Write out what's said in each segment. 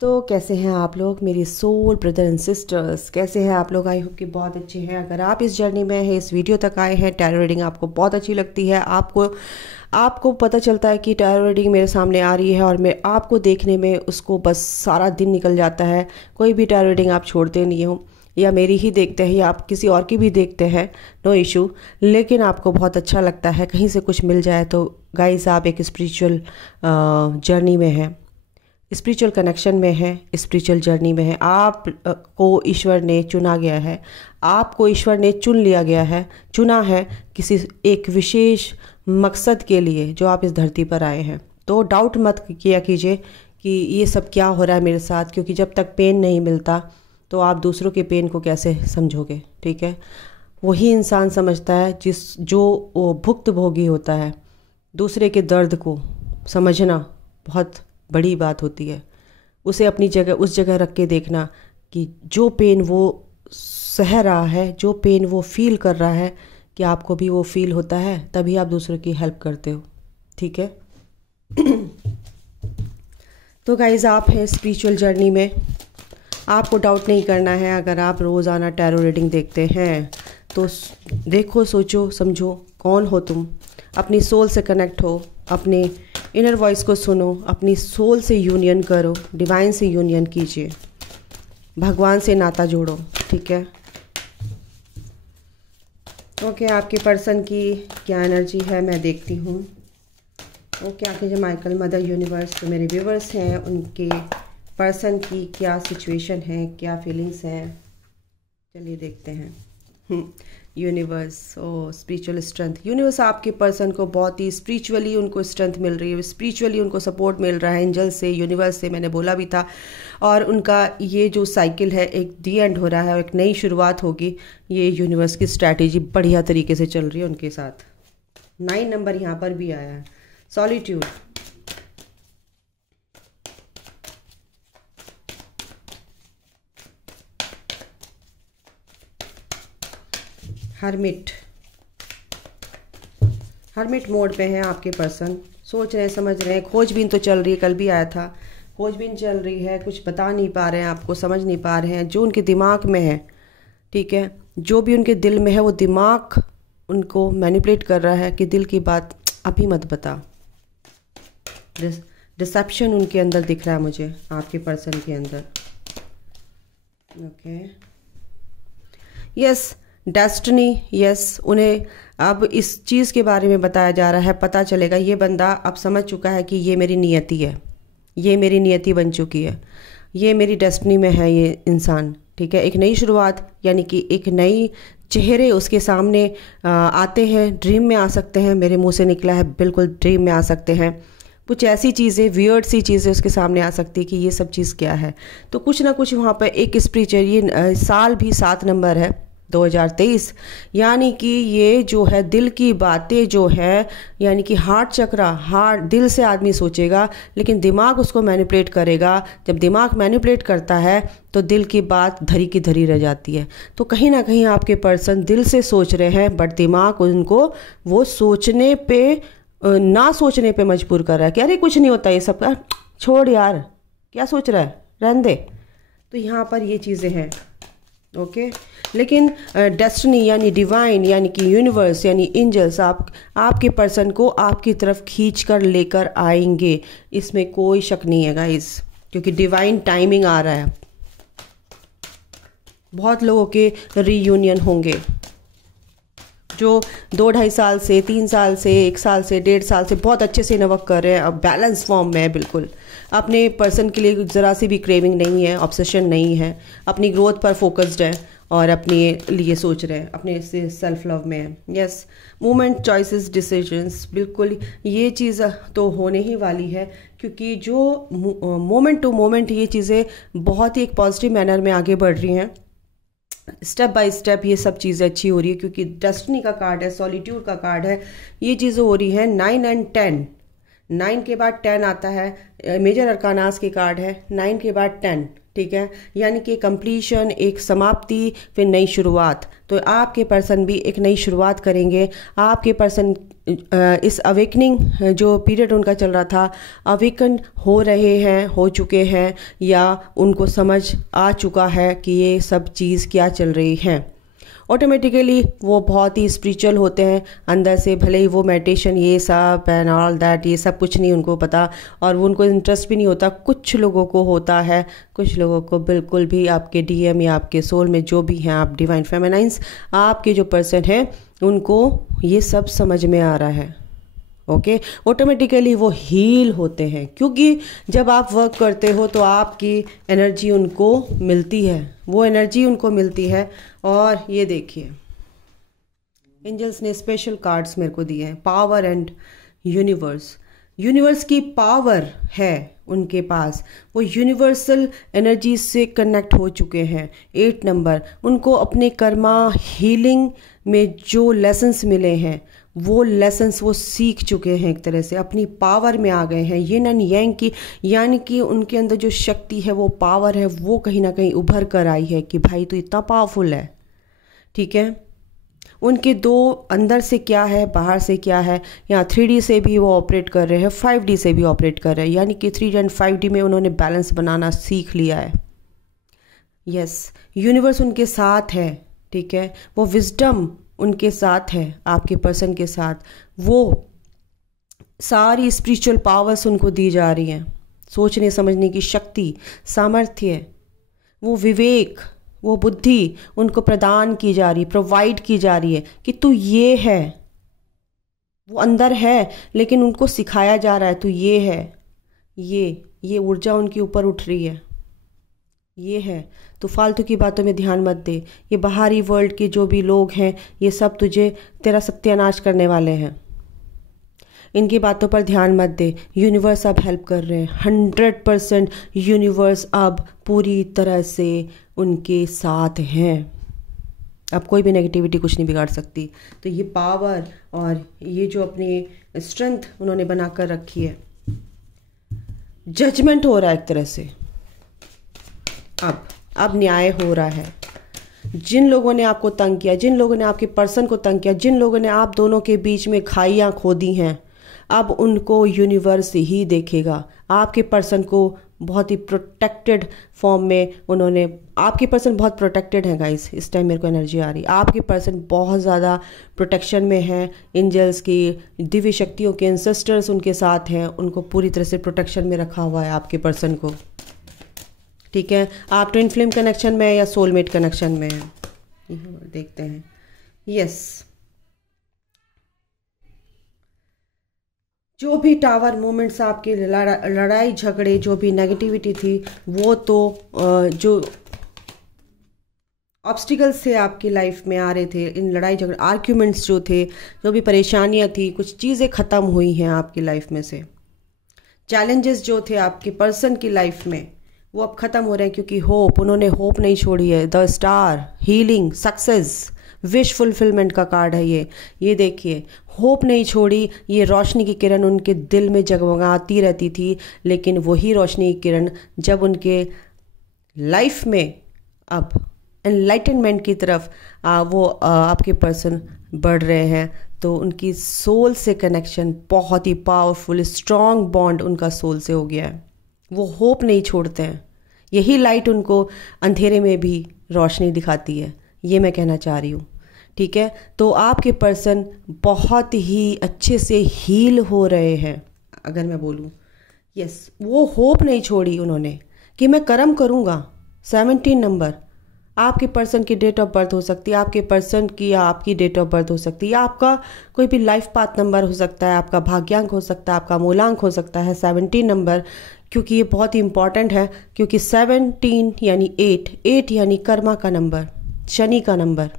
दोस्तों, कैसे हैं आप लोग, मेरी सोल ब्रदर एंड सिस्टर्स। कैसे हैं आप लोग? आई होप कि बहुत अच्छे हैं। अगर आप इस जर्नी में हैं, इस वीडियो तक आए हैं, टैरो रीडिंग आपको बहुत अच्छी लगती है, आपको पता चलता है कि टैरो रीडिंग मेरे सामने आ रही है और मैं आपको देखने में उसको बस सारा दिन निकल जाता है। कोई भी टैरो रीडिंग आप छोड़ते नहीं हो, या मेरी ही देखते हैं या आप किसी और की भी देखते हैं, नो इशू, लेकिन आपको बहुत अच्छा लगता है कहीं से कुछ मिल जाए तो। गाइस, आप एक स्पिरिचुअल जर्नी में हैं, स्पिरिचुअल कनेक्शन में है, स्पिरिचुअल जर्नी में है। आप को ईश्वर ने चुना गया है, आपको ईश्वर ने चुना है किसी एक विशेष मकसद के लिए जो आप इस धरती पर आए हैं। तो डाउट मत किया कीजिए कि ये सब क्या हो रहा है मेरे साथ, क्योंकि जब तक पेन नहीं मिलता तो आप दूसरों के पेन को कैसे समझोगे। ठीक है, वही इंसान समझता है जो वो भुक्तभोगी होता है। दूसरे के दर्द को समझना बहुत बड़ी बात होती है। उसे अपनी जगह, उस जगह रख के देखना कि जो पेन वो सह रहा है, जो पेन वो फील कर रहा है, कि आपको भी वो फील होता है, तभी आप दूसरों की हेल्प करते हो। ठीक है। तो गाइज, आप हैं स्पिरिचुअल जर्नी में, आपको डाउट नहीं करना है। अगर आप रोज़ाना टैरो रीडिंग देखते हैं तो देखो, सोचो, समझो कौन हो तुम। अपनी सोल से कनेक्ट हो, अपने इनर वॉइस को सुनो, अपनी सोल से यूनियन करो, डिवाइन से यूनियन कीजिए, भगवान से नाता जोड़ो। ठीक है। ओके, आपके पर्सन की क्या एनर्जी है मैं देखती हूँ। ओके, आपके जो माइकल मदर यूनिवर्स जो मेरे व्यूवर्स हैं, उनके पर्सन की क्या सिचुएशन है, क्या फीलिंग्स हैं, चलिए देखते हैं। यूनिवर्स, ओ स्पिरिचुअल स्ट्रेंथ। यूनिवर्स आपके पर्सन को बहुत ही स्पिरिचुअली उनको स्ट्रेंथ मिल रही है, स्पिरिचुअली उनको सपोर्ट मिल रहा है एंजल से, यूनिवर्स से, मैंने बोला भी था। और उनका ये जो साइकिल है एक दी एंड हो रहा है और एक नई शुरुआत होगी। ये यूनिवर्स की स्ट्रैटेजी बढ़िया तरीके से चल रही है उनके साथ। 9 नंबर यहाँ पर भी आया है, सॉलिट्यूड। हर्मिट मोड पे हैं आपके पर्सन, सोच रहे हैं, समझ रहे हैं, खोजबीन तो चल रही है, कल भी आया था, खोजबीन चल रही है, कुछ बता नहीं पा रहे हैं आपको, समझ नहीं पा रहे हैं जो उनके दिमाग में है। ठीक है, जो भी उनके दिल में है वो दिमाग उनको मैनिपुलेट कर रहा है कि दिल की बात अभी मत बता। डिसेप्शन उनके अंदर दिख रहा है मुझे, आपके पर्सन के अंदर। ओके, यस, डेस्टिनी, यस, उन्हें अब इस चीज़ के बारे में बताया जा रहा है, पता चलेगा। ये बंदा अब समझ चुका है कि ये मेरी नियति है, ये मेरी नियति बन चुकी है, ये मेरी डेस्टिनी में है ये इंसान। ठीक है, एक नई शुरुआत, यानी कि एक नई चेहरे उसके सामने आते हैं, ड्रीम में आ सकते हैं, मेरे मुंह से निकला है, बिल्कुल ड्रीम में आ सकते हैं। कुछ ऐसी चीज़ें, वियर्ड सी चीज़ें उसके सामने आ सकती है कि ये सब चीज़ क्या है। तो कुछ ना कुछ वहाँ पर एक स्पिरिचुअल, ये साल भी 7 नंबर है 2023, यानी कि ये जो है दिल की बातें जो है, यानी कि हार्ट चक्रा, हार्ट, दिल से आदमी सोचेगा लेकिन दिमाग उसको मैनिपुलेट करेगा। जब दिमाग मैनिपुलेट करता है तो दिल की बात धरी की धरी रह जाती है। तो कहीं ना कहीं आपके पर्सन दिल से सोच रहे हैं, बट दिमाग उनको वो सोचने पे, ना सोचने पे मजबूर कर रहा है कि अरे कुछ नहीं होता ये सब, छोड़ यार, क्या सोच रहा है, रहने दे। तो यहाँ पर ये चीज़ें हैं। ओके, लेकिन डेस्टिनी यानी डिवाइन, यानी कि यूनिवर्स, यानी एंजल्स आपके पर्सन को आपकी तरफ खींच कर लेकर आएंगे, इसमें कोई शक नहीं है गाइस, क्योंकि डिवाइन टाइमिंग आ रहा है। बहुत लोगों के रीयूनियन होंगे जो 2-2.5 साल से, 3 साल से, 1 साल से, 1.5 साल से बहुत अच्छे से वर्क कर रहे हैं, अब बैलेंस फॉर्म में है, बिल्कुल अपने पर्सन के लिए ज़रा सी भी क्रेविंग नहीं है, ऑब्सेशन नहीं है, अपनी ग्रोथ पर फोकस्ड है और अपने लिए सोच रहे हैं, अपने से सेल्फ लव में है। यस, मूवमेंट, चॉइसेस, डिसीजंस, बिल्कुल ये चीज़ तो होने ही वाली है, क्योंकि जो मोमेंट टू मोमेंट ये चीज़ें बहुत ही एक पॉजिटिव मैनर में आगे बढ़ रही हैं। स्टेप बाय स्टेप ये सब चीज़ें अच्छी हो रही है, क्योंकि डेस्टिनी का कार्ड है, सॉलिट्यूड का कार्ड है, ये चीज़ें हो रही हैं। 9 और 10, 9 के बाद 10 आता है, मेजर अरकानास के कार्ड है, 9 के बाद 10। ठीक है, यानी कि कंप्लीशन, एक समाप्ति, फिर नई शुरुआत। तो आपके पर्सन भी एक नई शुरुआत करेंगे। आपके पर्सन इस अवेकनिंग जो पीरियड उनका चल रहा था, अवेकन हो रहे हैं, हो चुके हैं, या उनको समझ आ चुका है कि ये सब चीज़ क्या चल रही है। ऑटोमेटिकली वो बहुत ही स्पिरिचुअल होते हैं अंदर से, भले ही वो मेडिटेशन ये सब एंड ऑल दैट ये सब कुछ नहीं उनको पता, और वो उनको इंटरेस्ट भी नहीं होता। कुछ लोगों को होता है, कुछ लोगों को बिल्कुल भी। आपके डीएम या आपके सोल में जो भी हैं, आप डिवाइन फेमिनाइंस, आपके जो पर्सन हैं, उनको ये सब समझ में आ रहा है। ओके, ऑटोमेटिकली वो हील होते हैं, क्योंकि जब आप वर्क करते हो तो आपकी एनर्जी उनको मिलती है, वो एनर्जी उनको मिलती है। और ये देखिए, एंजल्स ने स्पेशल कार्ड्स मेरे को दिए हैं, पावर एंड यूनिवर्स। यूनिवर्स की पावर है उनके पास, वो यूनिवर्सल एनर्जी से कनेक्ट हो चुके हैं। 8 नंबर, उनको अपने कर्मा हीलिंग में जो लेसन्स मिले हैं, वो लेसन्स वो सीख चुके हैं, एक तरह से अपनी पावर में आ गए हैं। ये एंड यांग की, यानी कि उनके अंदर जो शक्ति है, वो पावर है, वो कहीं ना कहीं उभर कर आई है कि भाई तू इतना पावरफुल है। ठीक है, उनके दो अंदर से क्या है, बाहर से क्या है। यहाँ 3D से भी वो ऑपरेट कर रहे हैं, 5D से भी ऑपरेट कर रहे हैं, यानी कि 3D एंड 5D में उन्होंने बैलेंस बनाना सीख लिया है। यस, यूनिवर्स उनके साथ है। ठीक है, वो विजडम उनके साथ है, आपके पर्सन के साथ। वो सारी स्पिरिचुअल पावर्स उनको दी जा रही हैं, सोचने समझने की शक्ति, सामर्थ्य, वो विवेक, वो बुद्धि उनको प्रदान की जा रही, प्रोवाइड की जा रही है कि तू ये है। वो अंदर है, लेकिन उनको सिखाया जा रहा है तू ये है। ये ऊर्जा उनके ऊपर उठ रही है, ये है। तो फालतू की बातों में ध्यान मत दे। ये बाहरी वर्ल्ड के जो भी लोग हैं, ये सब तुझे तेरा सत्यानाश करने वाले हैं, इनकी बातों पर ध्यान मत दे। यूनिवर्स अब हेल्प कर रहे हैं, 100% यूनिवर्स अब पूरी तरह से उनके साथ हैं। अब कोई भी नेगेटिविटी कुछ नहीं बिगाड़ सकती। तो ये पावर और ये जो अपनी स्ट्रेंथ उन्होंने बना कर रखी है, जजमेंट हो रहा है एक तरह से। अब न्याय हो रहा है। जिन लोगों ने आपको तंग किया, जिन लोगों ने आपके पर्सन को तंग किया, जिन लोगों ने आप दोनों के बीच में खाइयाँ खोदी हैं, अब उनको यूनिवर्स ही देखेगा। आपके पर्सन को बहुत ही प्रोटेक्टेड फॉर्म में उन्होंने, आपके पर्सन बहुत प्रोटेक्टेड है गाइस। इस टाइम मेरे को एनर्जी आ रही, आपके पर्सन बहुत ज़्यादा प्रोटेक्शन में है। एंजल्स की, दिव्य शक्तियों के एंसेस्टर्स उनके साथ हैं, उनको पूरी तरह से प्रोटेक्शन में रखा हुआ है आपके पर्सन को। ठीक है, आप ट्विन फ्लेम कनेक्शन में या सोलमेट कनेक्शन में हैं, देखते हैं। यस, जो भी टावर मोमेंट्स, आपके लड़ाई झगड़े, जो भी नेगेटिविटी थी, वो तो जो ऑब्स्टिकल्स थे आपकी लाइफ में आ रहे थे, इन लड़ाई झगड़े, आर्ग्यूमेंट्स जो थे, जो भी परेशानियां थी, कुछ चीज़ें ख़त्म हुई हैं आपकी लाइफ में से। चैलेंजेस जो थे आपके पर्सन की लाइफ में, वो अब ख़त्म हो रहे हैं, क्योंकि होप, उन्होंने होप नहीं छोड़ी है। The star, healing, success, wish fulfilment का कार्ड है ये देखिए, होप नहीं छोड़ी। ये रोशनी की किरण उनके दिल में जगमगाती रहती थी, लेकिन वही रोशनी की किरण जब उनके लाइफ में अब एनलाइटनमेंट की तरफ वो आपके पर्सन बढ़ रहे हैं, तो उनकी सोल से कनेक्शन बहुत ही पावरफुल, स्ट्रॉन्ग बॉन्ड उनका सोल से हो गया है। वो होप नहीं छोड़ते हैं, यही लाइट उनको अंधेरे में भी रोशनी दिखाती है, ये मैं कहना चाह रही हूँ। ठीक है, तो आपके पर्सन बहुत ही अच्छे से हील हो रहे हैं, अगर मैं बोलूँ। यस, वो होप नहीं छोड़ी उन्होंने कि मैं कर्म करूँगा। 17 नंबर, आपके पर्सन की डेट ऑफ बर्थ हो सकती है, आपके पर्सन की या आपकी डेट ऑफ बर्थ हो सकती है, या आपका कोई भी लाइफ पाथ नंबर हो सकता है, आपका भाग्यांक हो सकता है, आपका मूलांक हो सकता है 17 नंबर, क्योंकि ये बहुत ही इंपॉर्टेंट है। क्योंकि 17 यानी 8 यानी कर्मा का नंबर, शनि का नंबर।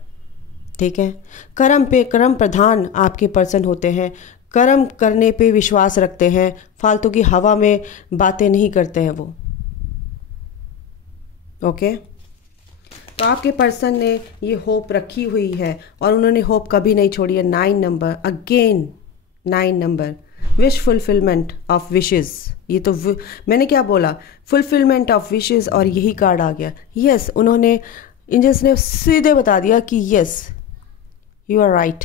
ठीक है, कर्म पे कर्म प्रधान आपके पर्सन होते हैं, कर्म करने पे विश्वास रखते हैं, फालतू की हवा में बातें नहीं करते हैं वो। ओके, तो आपके पर्सन ने ये होप रखी हुई है और उन्होंने होप कभी नहीं छोड़ी है। 9 number, again 9 number, wish fulfilment of wishes. ये तो मैंने क्या बोला, फुलफिलमेंट ऑफ विशेस, और यही कार्ड आ गया। यस, उन्होंने, एंजल्स ने सीधे बता दिया कि यस यू आर राइट,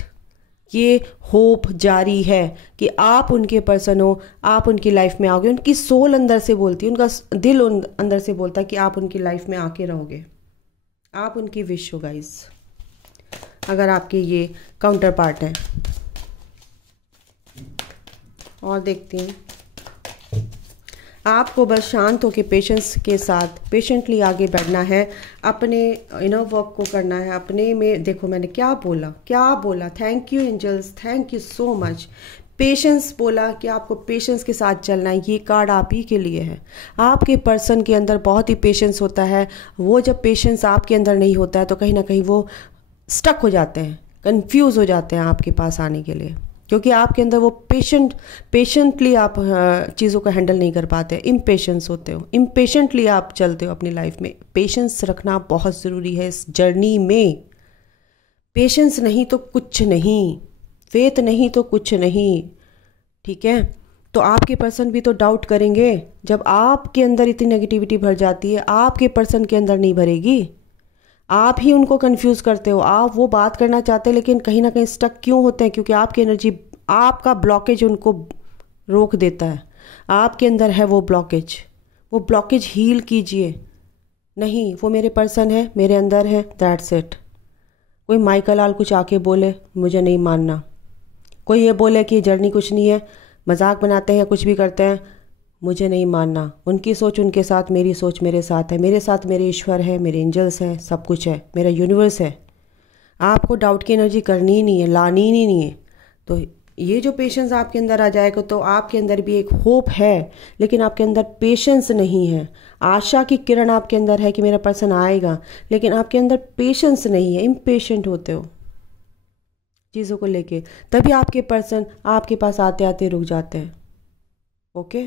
ये होप जारी है कि आप उनके पर्सन हो, आप उनकी लाइफ में आओगे। उनकी सोल अंदर से बोलती है, उनका दिल अंदर से बोलता है कि आप उनकी लाइफ में आके रहोगे, आप उनकी विश हो गाइस, अगर आपके ये काउंटर पार्ट हैं। और देखती हैं, आपको बस शांत होकर पेशेंस के साथ पेशेंटली आगे बढ़ना है, अपने इनर वर्क को करना है, अपने में देखो मैंने क्या बोला। Thank you angels, thank you so much. Patience बोला कि आपको पेशेंस के साथ चलना है। ये कार्ड आप ही के लिए है। आपके पर्सन के अंदर बहुत ही पेशेंस होता है। वो जब पेशेंस आपके अंदर नहीं होता है तो कहीं ना कहीं वो स्टक हो जाते हैं, कंफ्यूज हो जाते हैं आपके पास आने के लिए, क्योंकि आपके अंदर वो पेशेंटली आप चीज़ों को हैंडल नहीं कर पाते, इम्पेशेंस होते हो, इम्पेशेंटली आप चलते हो अपनी लाइफ में। पेशेंस रखना बहुत ज़रूरी है इस जर्नी में। पेशेंस नहीं तो कुछ नहीं, फेथ नहीं तो कुछ नहीं, ठीक है। तो आपके पर्सन भी तो डाउट करेंगे। जब आपके अंदर इतनी नेगेटिविटी भर जाती है, आपके पर्सन के अंदर नहीं भरेगी। आप ही उनको कंफ्यूज करते हो। आप वो बात करना चाहते हैं लेकिन कहीं ना कहीं स्टक क्यों होते हैं? क्योंकि आपकी एनर्जी, आपका ब्लॉकेज उनको रोक देता है। आपके अंदर है वो ब्लॉकेज हील कीजिए। नहीं, वो मेरे पर्सन है, मेरे अंदर है, दैट्स इट। कोई माइकल लाल कुछ आके बोले, मुझे नहीं मानना। कोई ये बोले कि जर्नी कुछ नहीं है, मजाक बनाते हैं, कुछ भी करते हैं, मुझे नहीं मानना। उनकी सोच उनके साथ, मेरी सोच मेरे साथ है। मेरे साथ मेरे ईश्वर है, मेरे एंजल्स हैं, सब कुछ है, मेरा यूनिवर्स है। आपको डाउट की एनर्जी करनी ही नहीं है, लानी ही नहीं है। तो ये जो पेशेंस आपके अंदर आ जाएगा तो आपके अंदर भी एक होप है, लेकिन आपके अंदर पेशेंस नहीं है। आशा की किरण आपके अंदर है कि मेरा पर्सन आएगा, लेकिन आपके अंदर पेशेंस नहीं है, इम्पेशेंट होते हो चीज़ों को लेके। तभी आपके पर्सन आपके पास आते आते रुक जाते हैं। ओके,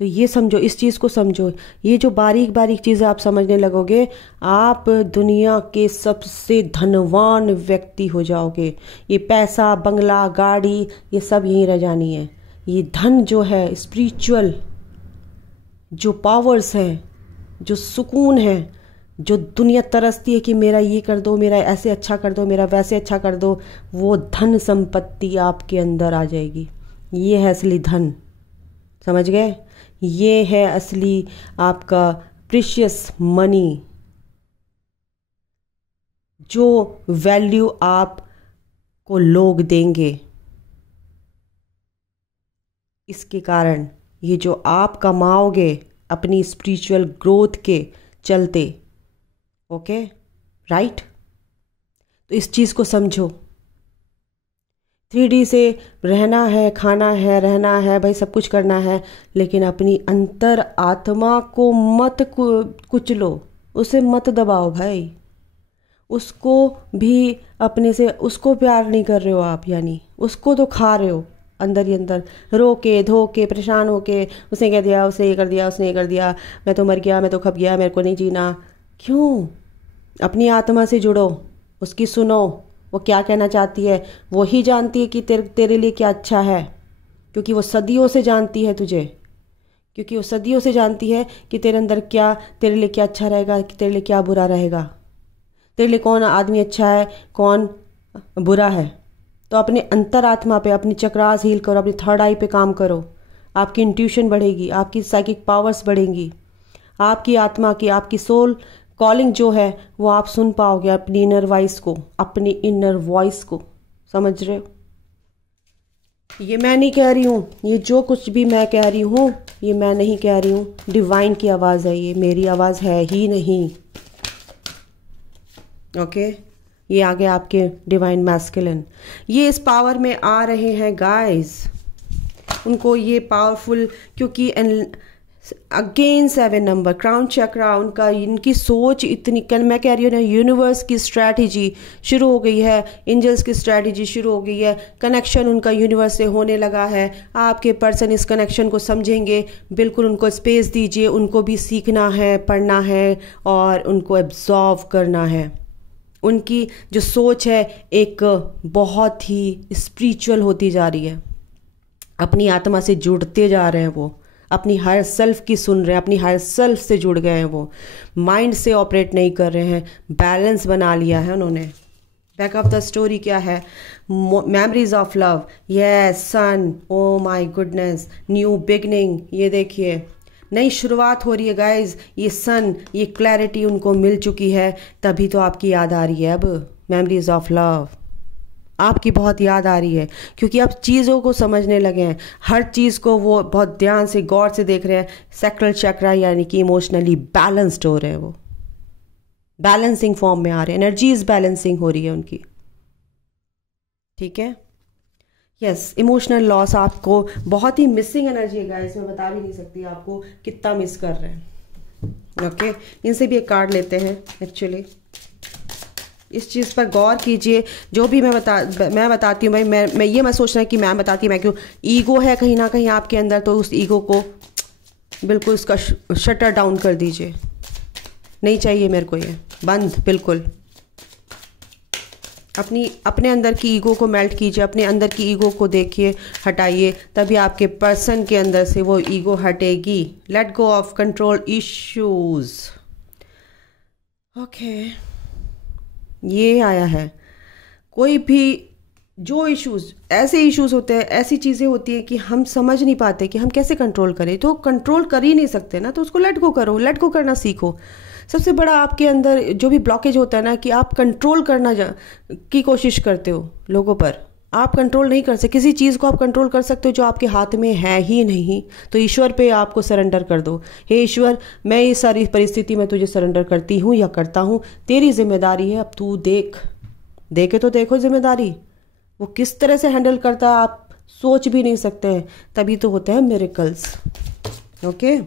तो ये समझो, इस चीज़ को समझो। ये जो बारीक बारीक चीज़ें आप समझने लगोगे, आप दुनिया के सबसे धनवान व्यक्ति हो जाओगे। ये पैसा, बंगला, गाड़ी, ये सब यहीं रह जानी है। ये धन जो है, स्पिरिचुअल जो पावर्स हैं, जो सुकून है, जो दुनिया तरसती है कि मेरा ये कर दो, मेरा ऐसे अच्छा कर दो, मेरा वैसे अच्छा कर दो, वो धन संपत्ति आपके अंदर आ जाएगी। ये है असली धन, समझ गए? ये है असली आपका प्रीशियस मनी, जो वैल्यू आपको लोग देंगे। इसके कारण ये जो आप कमाओगे अपनी स्पिरिचुअल ग्रोथ के चलते, ओके, राइट? तो इस चीज़ को समझो। 3D से रहना है, खाना है, रहना है, भाई सब कुछ करना है, लेकिन अपनी अंतर आत्मा को मत कुचलो, उसे मत दबाओ भाई। उसको भी अपने से, उसको प्यार नहीं कर रहे हो आप, यानी उसको तो खा रहे हो अंदर ही अंदर, रो के धो के परेशान हो के, उसने कह दिया, उसने ये कर दिया, उसने ये कर दिया, मैं तो मर गया, मैं तो खप गया, मेरे को नहीं जीना। क्यों? अपनी आत्मा से जुड़ो, उसकी सुनो, वो क्या कहना चाहती है। वो ही जानती है कि तेरे लिए क्या अच्छा है, क्योंकि वो सदियों से जानती है तुझे, क्योंकि वो सदियों से जानती है कि तेरे अंदर क्या, तेरे लिए क्या अच्छा रहेगा, कि तेरे लिए क्या बुरा रहेगा, तेरे लिए कौन आदमी अच्छा है, कौन बुरा है। तो अपने अंतरात्मा पे, अपनी चक्रास हील करो, अपनी थर्ड आई पे काम करो। आपकी इंट्यूशन बढ़ेगी, आपकी साइकिक पावर्स बढ़ेंगी, आपकी आत्मा की, आपकी सोल कॉलिंग जो है वो आप सुन पाओगे, अपनी इनर वॉइस को, अपनी इनर वॉइस को। समझ रहे हो? ये मैं नहीं कह रही हूँ, ये जो कुछ भी मैं कह रही हूँ ये मैं नहीं कह रही हूँ, डिवाइन की आवाज़ है, ये मेरी आवाज़ है ही नहीं। ओके, ये आगे आपके डिवाइन मैस्कुलिन, ये इस पावर में आ रहे हैं गाइस। उनको ये पावरफुल, क्योंकि अगेन 7 नंबर क्राउन चक्रा, उनका, इनकी सोच इतनी, मैं कह रही हूँ ना, यूनिवर्स की स्ट्रैटेजी शुरू हो गई है, एंजल्स की स्ट्रैटेजी शुरू हो गई है, कनेक्शन उनका यूनिवर्स से होने लगा है। आपके पर्सन इस कनेक्शन को समझेंगे, बिल्कुल उनको स्पेस दीजिए, उनको भी सीखना है, पढ़ना है और उनको एब्जॉर्व करना है। उनकी जो सोच है एक बहुत ही स्पिरिचुअल होती जा रही है। अपनी आत्मा से जुड़ते जा रहे हैं, वो अपनी हायर सेल्फ की सुन रहे हैं, अपनी हायर सेल्फ से जुड़ गए हैं, वो माइंड से ऑपरेट नहीं कर रहे हैं, बैलेंस बना लिया है उन्होंने। बैक ऑफ द स्टोरी क्या है? Memories of love, yes son, oh my goodness, new beginning. ये देखिए नई शुरुआत हो रही है गाइज। ये सन, ये क्लैरिटी उनको मिल चुकी है, तभी तो आपकी याद आ रही है अब। मेमोरीज ऑफ लव, आपकी बहुत याद आ रही है क्योंकि आप चीज़ों को समझने लगे हैं, हर चीज़ को वो बहुत ध्यान से गौर से देख रहे हैं। सैक्रल चक्रा यानी कि इमोशनली बैलेंस्ड हो रहे हैं, वो बैलेंसिंग फॉर्म में आ रहे हैं, एनर्जीज बैलेंसिंग हो रही है उनकी। ठीक है, यस। इमोशनल लॉस आपको बहुत ही मिसिंग एनर्जी है गाइस, मैं बता भी नहीं सकती आपको कितना मिस कर रहे हैं। ओके, इनसे भी एक कार्ड लेते हैं। एक्चुअली इस चीज़ पर गौर कीजिए, जो भी मैं बताती हूँ भाई, मैं ये मत सोचना कि मैं बताती हूँ मैं क्यों। ईगो है कहीं ना कहीं आपके अंदर, तो उस ईगो को बिल्कुल उसका शटर डाउन कर दीजिए। नहीं चाहिए मेरे को ये, बंद बिल्कुल। अपने अंदर की ईगो को मेल्ट कीजिए, अपने अंदर की ईगो को देखिए, हटाइए, तभी आपके पर्सन के अंदर से वो ईगो हटेगी। Let go of control issues. Okay, ये आया है। कोई भी जो इश्यूज, ऐसे इश्यूज होते हैं, ऐसी चीज़ें होती हैं कि हम समझ नहीं पाते कि हम कैसे कंट्रोल करें, तो कंट्रोल कर ही नहीं सकते ना, तो उसको लेट गो करो, लेट गो करना सीखो। सबसे बड़ा आपके अंदर जो भी ब्लॉकेज होता है ना, कि आप कंट्रोल करना की कोशिश करते हो लोगों पर, आप कंट्रोल नहीं कर सकते। किसी चीज़ को आप कंट्रोल कर सकते हो जो आपके हाथ में है ही नहीं, तो ईश्वर पे आपको सरेंडर कर दो। हे ईश्वर, मैं इस सारी परिस्थिति में तुझे सरेंडर करती हूँ या करता हूँ, तेरी जिम्मेदारी है, अब तू देखे तो देखो जिम्मेदारी वो किस तरह से हैंडल करता है, आप सोच भी नहीं सकते हैं, तभी तो होते हैं miracles. Okay,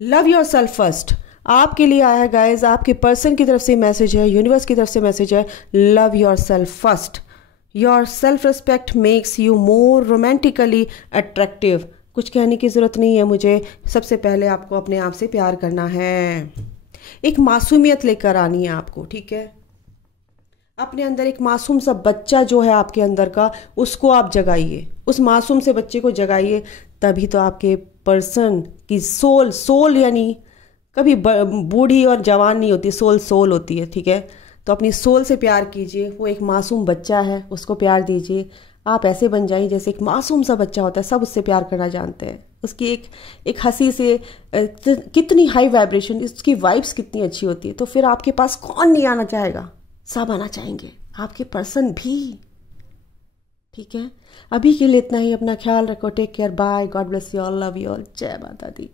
love your self first आपके लिए आया है गाइज, आपके पर्सन की तरफ से मैसेज है, यूनिवर्स की तरफ से मैसेज है। Love your self first. Your self respect makes you more romantically attractive. कुछ कहने की ज़रूरत नहीं है मुझे, सबसे पहले आपको अपने आप से प्यार करना है, एक मासूमियत लेकर आनी है आपको। ठीक है, अपने अंदर एक मासूम सा बच्चा जो है आपके अंदर का, उसको आप जगाइए, उस मासूम से बच्चे को जगाइए, तभी तो आपके पर्सन की सोल यानी कभी बूढ़ी और जवान नहीं होती, सोल होती है। ठीक है, तो अपनी सोल से प्यार कीजिए, वो एक मासूम बच्चा है, उसको प्यार दीजिए। आप ऐसे बन जाइए जैसे एक मासूम सा बच्चा होता है, सब उससे प्यार करना जानते हैं। उसकी एक हंसी से कितनी हाई वाइब्रेशन, उसकी वाइब्स कितनी अच्छी होती है, तो फिर आपके पास कौन नहीं आना चाहेगा, सब आना चाहेंगे, आपके पर्सन भी। ठीक है, अभी के लिए इतना ही, अपना ख्याल रखो, take care, bye, God bless you all, love you all, जय माता दी।